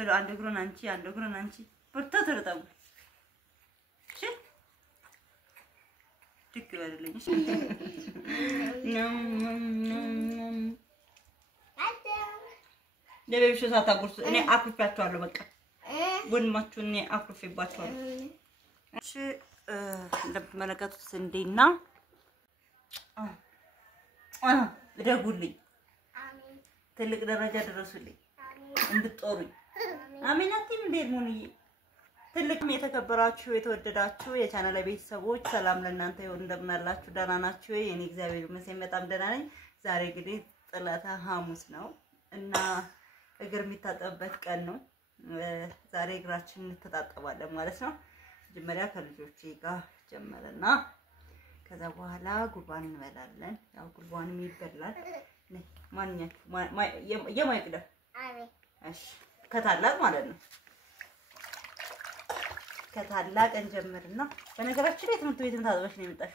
بلو عند قرون أنتي برتطر طب شو تكبر لي ليه بيشو ساعة قرص إني أكل في أطوال بقى وين ما تشوني أكل في بطوال شو لب ملكات سندينا رجولي تلك درجة درسولي عند الطوري آميناتي من دير موني تلك ميتا كبراتشو يتودداتشو يا channel بيت سبوج سلام لنا أنت يوندبنا الله شو داراناتشو يعني إخزابي مسيمة تام داراني زاري قدي طلعتها هاموس ناو إن أجر ميتات كأنه زاري قراتشن تتطوع لمارسنا جمريا كالجوتشي كا جمرنا كذا وهلا قربان ملالن يا قربان ميبلال نه ما يما يقدر اش كتالاق مالنا كتالاق እንጀምርና በነገራችን ላይ ትምህርት ቤትም ታዘበሽ ነው የመጣሽ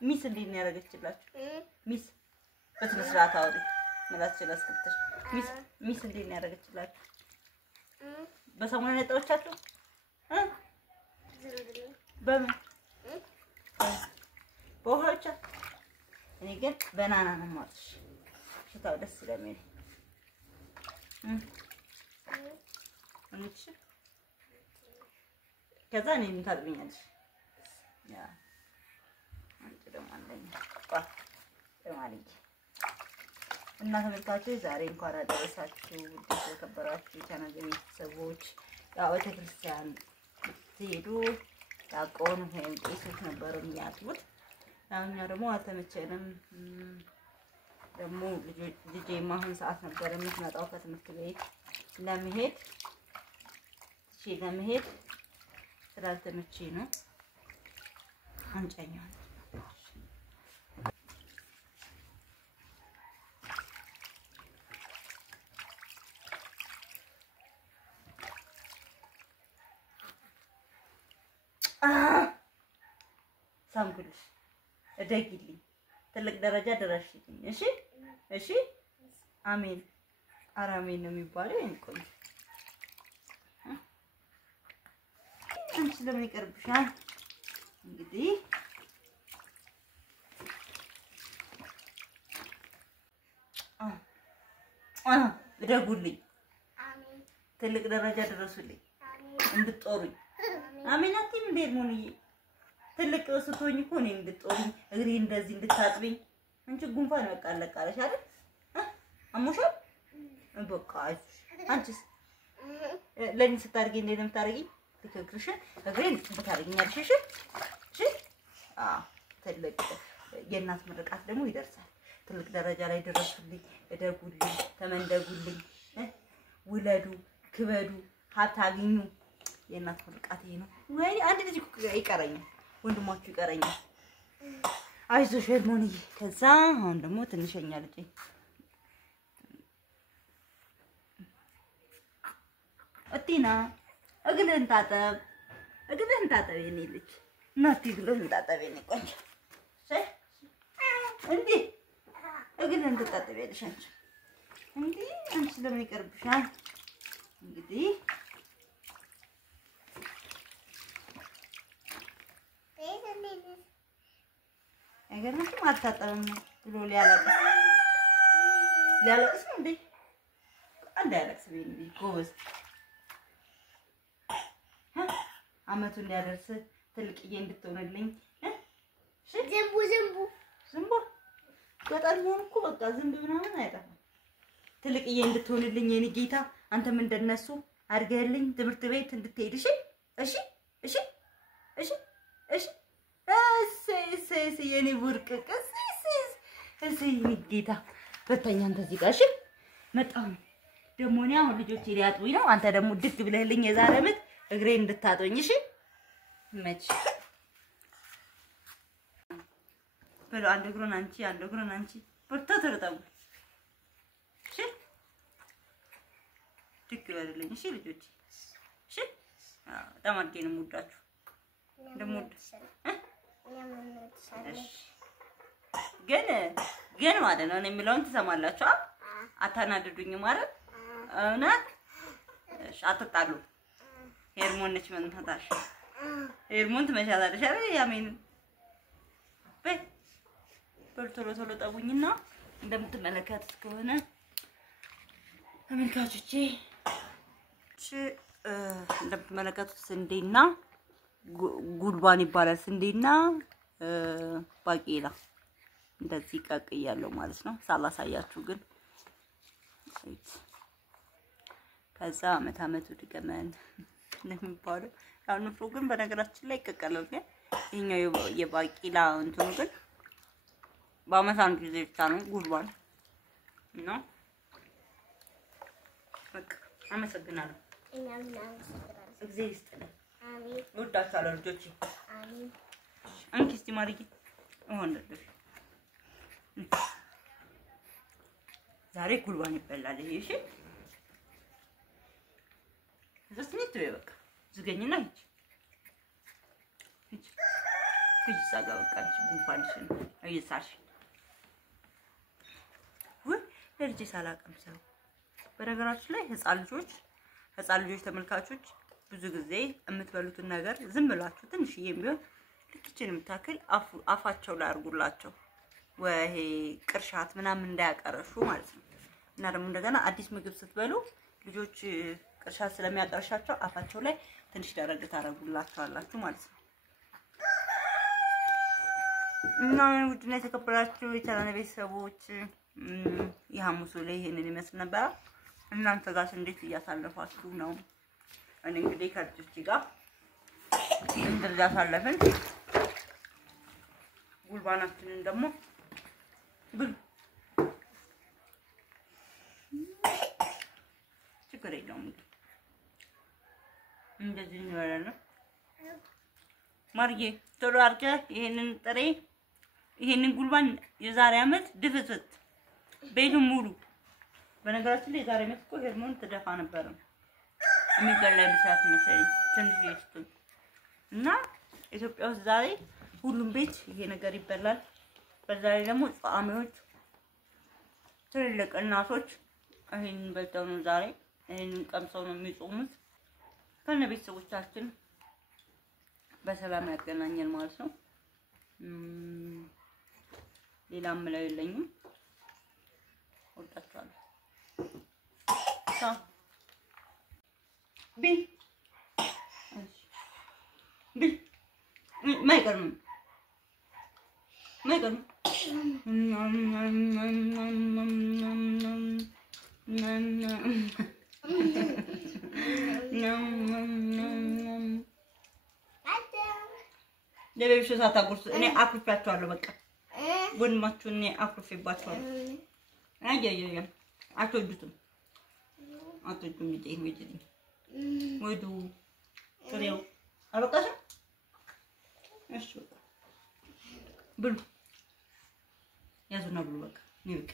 ሚስ እንዴት ነው ያደረገችላችሁ ሚስ በትመስራት አውሪ ማለት ስለስክተሽ ሚስ እንዴት ነው ያደረገችላችሁ በሰሞኑ ነጣዎቻችሁ በምን በውሃ እኔ ግን በናና ነው ማጥሽ ሽታው ደስ ስለሚል እንቺ ከዛ እኔ ምን ታጥብኛለሽ ያ አንቺ ደግሞ አንደኛ ቋ ለማለት እና ተመልካቾች ዛሬ እንኳን አደረሳችሁ ውድ የተከበራችሁ ቻናል ቤተሰቦች ያው ቤተክርስቲያን ሲሄዱ ዳቆን ወይም ቄሶች ነበሩ የሚያጥቡት አሁን ደግሞ አልተመቸንም ደግሞ ልጄ ማሁን ሰዓት ነበር የምትመጣው ከትምህርት ቤት ለመሄድ ስላልተመቸኝ ነው አንጨኛው ሳምኩልሽ እደግልኝ ትልቅ ደረጃ ደረሽልኝ እሺ አሜን አራሜን ነው የሚባለው እንቆይ አንቺ ለምን ይቀርብሻል እንግዲህ እደጉልኝ አሜን ትልቅ ደረጃ ደረሱልኝ እንድትጦሩኝ አሜን አትይም እንዴ ሞንዬ ትልቅ ስትሆኝ እኮ እኔ እንድትጦሪኝ እግሬ እንደዚህ እንድታጥብኝ አንቺ ጉንፋን መቃለቃለሽ አይደል አሞሻል በቃ አንቺስ ለኔ ስታርጊ እንዴት ነው የምታርጊኝ ትክክልሽ እግሬን እንድታርጊኛለሽ እሺ ትልቅ የእናት ምርቃት ደግሞ ይደርሳል ትልቅ ደረጃ ላይ ደረሱልኝ እደጉልኝ ተመንደጉልኝ ውለዱ ክበዱ ሀብት አግኙ የእናት ምርቃት ይሄ ነው ወይ አንድ ልጅ ይቀረኛል ወንድማችሁ ይቀረኛል አይዞሽ ሄርሞንዬ ከዛ አሁን ደግሞ ትንሽኛ ልጅ እቲና እግልህን ታጠብ የኔ ልጅ እናቴ እግልህን ታጠብ የኔ ቆንጆ እንዴ እግልህን ትታጠቢያለሽ አንቺ እንዴ አንቺ ለምን ይቀርብሻል እንግዲህ አይገርምሽም አልታጠበም ብሎ ሊያለቅስ ነው እንዴ አንድ ያለቅስ ቢንዲ ጎበዝ አመቱን እንዲያደርስ ትልቅዬ እንድትሆንልኝ ዝምቡ ገጠር ሆኖ እኮ በቃ ዝምብ ምናምን አይጠፋም ትልቅዬ እንድትሆንልኝ የኔ ጌታ አንተም እንደነሱ አድርገህልኝ ትምህርት ቤት እንድትሄድ እሺ የኔ ወርቅቅ እሺ ጌታ በተኛ እንደዚህ ጋር እሺ መጣሁ ደግሞ እኔ አሁን ልጆቼ ሊያጥቡኝ ነው አንተ ደግሞ ድግ ብለህልኝ የዛሬ አመት እግሬን እንድታጠኝ እሺ መች በሉ አንድ እግሩን አንቺ በርታተር ጠቡ እሺ ድግ በልልኝ እሺ ልጆቼ እሺ በጣም አድርጌ ነው የምወዳችሁ እንደምወድ ግን ማለት ነው እኔ የምለውን ትሰማላችሁ አታናድዱኝ ማለት እውነት እሺ አትጣሉ ሄርሞን ነች መንታታሽ ሄርሞን ትመሻላለሽ አይደል ያሜን በይ ቶሎ ቶሎ ጠቡኝና እንደምትመለከቱት ከሆነ ተመልካቾቼ እንደምትመለከቱት ስንዴና ጉልባን ይባላል ስንዴና ባቄላ እንደዚህ ቀቅያለሁ ማለት ነው ሳላሳያችሁ ግን ከዛ አመት ድገመን እንደሚባለው አሁን ንፍሮ ግን በነገራችን ላይ ይቀቀላል ግን ይሄኛው የባቄላ እንትኑ ግን በአመት አንድ ጊዜ ብቻ ነው ጉልባን እና በቃ አመሰግናለሁ እግዚአብሔር ይስጥልኝ አሜን ወዳችኋለሁ ልጆቼ አሜን አንቺ ማሪኪ ወንደልሽ ዛሬ ጉልባን ይበላል ይሄ እሺ ዘስኒት በቃ ዝገኝና ሂጂ ሳጋ በቃ ጉንፋንሽን አይሳሽ ወይ ለልጅ ሳላቀም ሰው በነገራችን ላይ ህፃን ልጆች ተመልካቾች ብዙ ጊዜ የምትበሉትን ነገር ዝም ብላችሁ ትንሽዬም ቢሆን ልክችን የምታክል አፋቸው ላይ አርጉላቸው ወይ ቅርሻት ምናምን እንዳያቀረሹ ማለት ነው እና ደግሞ እንደገና አዲስ ምግብ ስትበሉ ልጆች ቅርሻት ስለሚያቀርሻቸው አፋቸው ላይ ትንሽ ደረግ ታረጉላቸዋላችሁ ማለት ነው እና ውድና የተከበራችሁ የቻናሌ ቤተሰቦች የሐሙሱ ላይ ይሄንን ይመስል ነበር እናንተ ጋር እንዴት እያሳለፋችሁ ነው እኔ እንግዲህ ከልጆቼ ጋር እንደዛ ሳለፈን ጉልባናችንን ደግሞ ብል ችግር የለውም እንደዚህ ነው ማርዬ ቶሎ አድርገህ ይሄንን ጉልባን የዛሬ አመት ድፍት ቤቱን ሙሉ በነገራችን ላይ የዛሬ አመት እኮ ሄርሞን ተደፋ ነበር የሚበላ ብቻት መሰለኝ ትንሽ ይስጡ እና ኢትዮጵያ ውስጥ ዛሬ ሁሉም ቤት ይሄ ነገር ይበላል በዛ ላይ ደግሞ ጻሚዎች ትልልቅ እናቶች ይሄንን በልተው ነው ዛሬ ይሄንን ቀምሰው ነው የሚጾሙት ከነ ቤተሰቦቻችን በሰላም ያገናኘን ማለት ነው ሌላ ምለው የለኝም ወጣቻለሁ ቢ ማይቀርም ለቤብሽ ሳታጉርስ እኔ አኩርፋቸዋለሁ በቃ ወንድማችሁ እኔ አኩርፌባቸዋለሁ አያያያ አትወዱትም ይጤ ወይዱ ከሪው አበቃሽ እሺ ብሉ ያዙና ብሉ በቃ ይብቅ